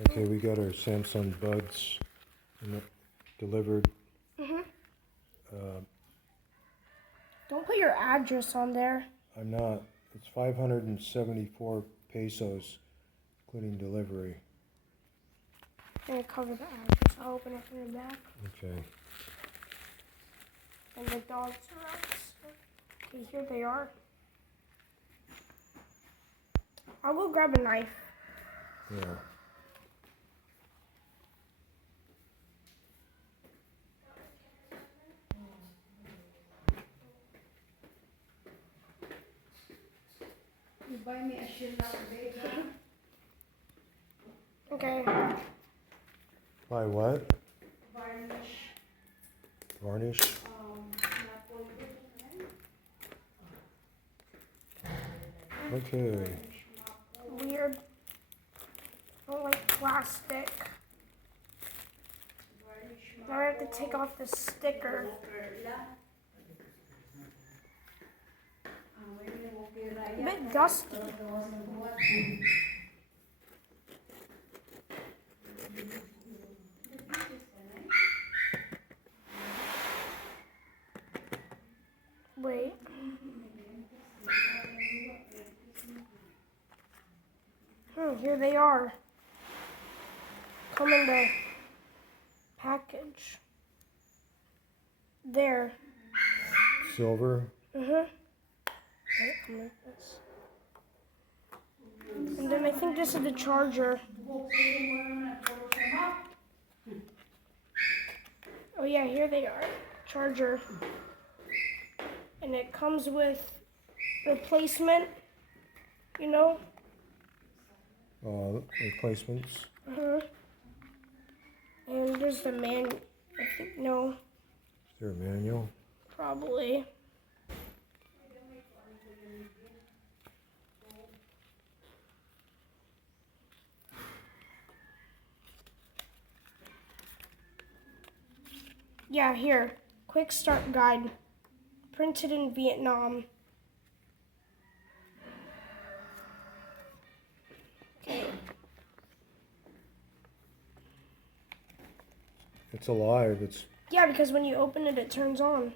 Okay, we got our Samsung Buds delivered. Don't put your address on there. I'm not. It's 574 pesos, including delivery. I'm gonna cover the address. I'll open it from the back. Okay. And the dogs are out. Okay, here they are. I'll go grab a knife. Yeah. You buy me a shield out today, huh? Okay. By what? Varnish. Varnish? Napoli. Okay. Weird. I don't like plastic. Now I have to take off the sticker. A bit dusty. Wait. Here they are. Come in the package. There. Silver? Wait, I'll make this. And then I think this is the charger. Oh yeah, here they are. Charger. And it comes with replacement, you know? Replacements? And there's the I think, no, Is there a manual? probably. Yeah, here. Quick start guide. Printed in Vietnam. Okay. It's alive. It's Yeah, because when you open it, it turns on.